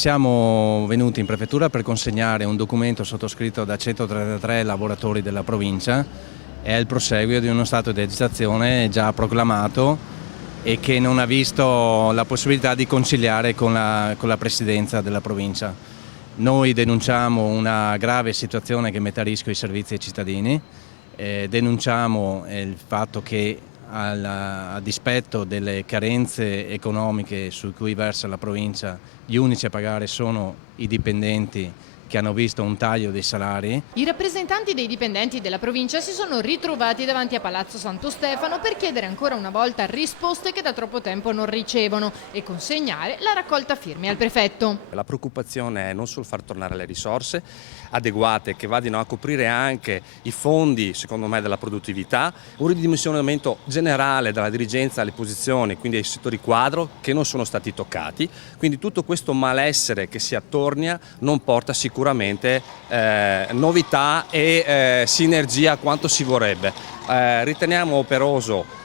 Siamo venuti in prefettura per consegnare un documento sottoscritto da 133 lavoratori della provincia. È il proseguio di uno stato di agitazione già proclamato e che non ha visto la possibilità di conciliare con la presidenza della provincia. Noi denunciamo una grave situazione che mette a rischio i servizi ai cittadini, denunciamo il fatto che a dispetto delle carenze economiche su cui versa la provincia, gli unici a pagare sono i dipendenti che hanno visto un taglio dei salari. I rappresentanti dei dipendenti della provincia si sono ritrovati davanti a Palazzo Santo Stefano per chiedere ancora una volta risposte che da troppo tempo non ricevono e consegnare la raccolta firme al prefetto. La preoccupazione è non solo far tornare le risorse adeguate che vadano a coprire anche i fondi, secondo me, della produttività, un ridimensionamento generale dalla dirigenza alle posizioni, quindi ai settori quadro che non sono stati toccati, quindi tutto questo malessere che si attornia non porta sicuramente novità e sinergia quanto si vorrebbe. Riteniamo operoso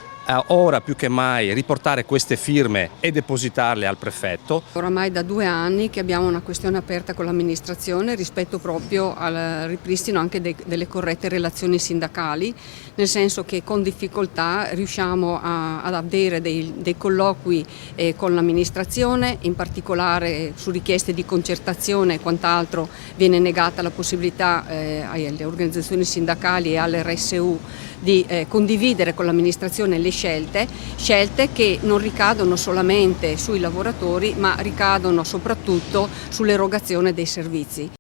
ora più che mai riportare queste firme e depositarle al prefetto. Oramai da 2 anni che abbiamo una questione aperta con l'amministrazione rispetto proprio al ripristino anche delle corrette relazioni sindacali, nel senso che con difficoltà riusciamo ad avere dei colloqui con l'amministrazione, in particolare su richieste di concertazione e quant'altro viene negata la possibilità alle organizzazioni sindacali e all'RSU di condividere con l'amministrazione le scelte che non ricadono solamente sui lavoratori ma ricadono soprattutto sull'erogazione dei servizi.